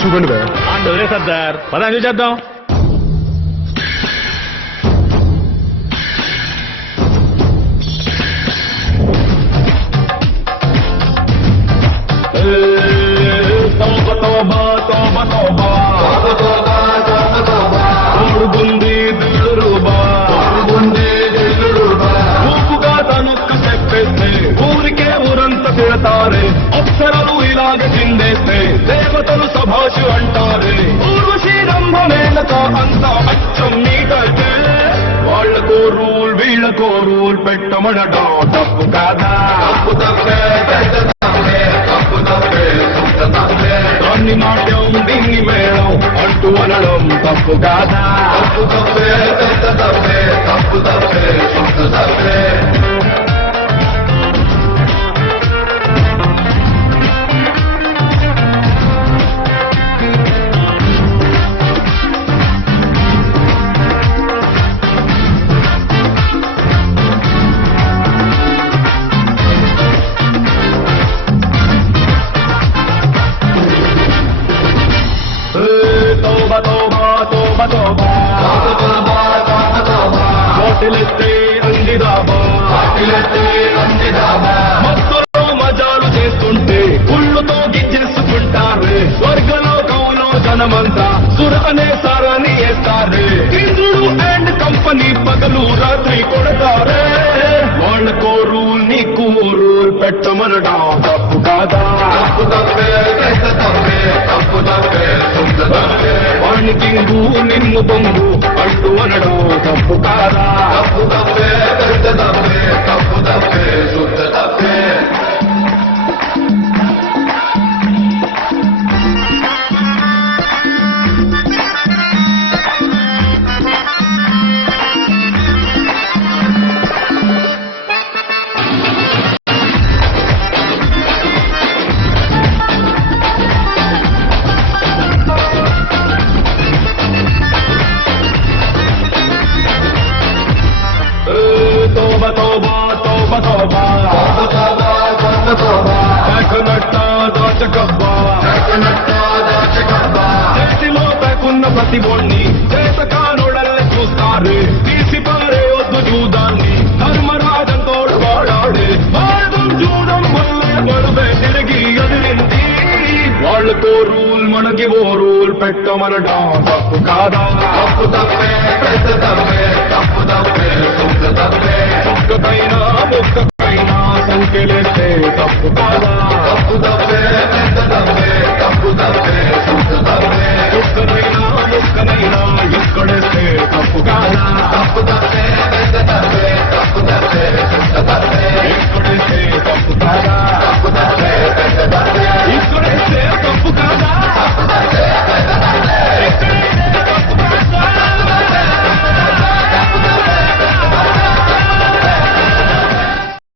చూడండి బే. వదిలే సర్దార్ పద ఎంజాయ్ చేద్దాం. ఊపుగా తనొక్క చెప్పేస్తే ఊరికే ఊరంతా తిడతారే. అప్సరలు ఇలాగ చిందేస్తే దేవతలు సభాషు అంటారే. ఊర్వశీ రంభమేనక అంతా అచ్చం నీకంటే వాళ్లకో రూల్ వీళ్లకో రూల్ పెట్టమనటం తప్పు కాదా? తప్పు తప్పే తప్పు తప్పే దాన్ని నాట్యం దీన్ని మేళం అంటూ అనడం తప్పు కాదా? తప్పు తప్పే తప్పు తప్పే తప్పే. బాటిలెత్తే అందిదాబా మత్తులో మజాలు చేస్తుంటే కుళ్ళుతో గిజ్జేసుకుంటారే. స్వర్గలోకంలో జనమంతా సుర అనే సారాన్ని వేస్తారే. ఇంద్రుడు అండ్ కంపెనీ పగలు రాత్రి కొడతారే. వాళ్ళకో రూల్ నీకు రూల్ పెట్టమనడా తప్పు కాదా? తప్పు తప్పే తప్పు తప్పే వాణ్ణి కింగు నిన్ను బొంగు అంటూ అనడం తప్పు కాదా? తప్పు తప్పే తప్పు తప్పే శుద్ధ తప్పే. చేతిలో పేకున్న ప్రతి బొన్ని చేతకానుడల్ని చూస్తారు. తీసి పారేయొద్దు జూదాన్ని ధర్మరాజంతో వాడాడే. భారతం జూదం వల్లే బడువే తిరిగి ఎదిరింది. వాళ్ళతో రూల్ మనకి ఓ రూల్ పెట్టమనడా తప్పు కాదా? తప్పు తప్పే తప్పు తప్పే ముక్కకైనా ముక్కకైనా సంఖ్యలేస్తే తప్పు కాదా? తప్పు తప్పే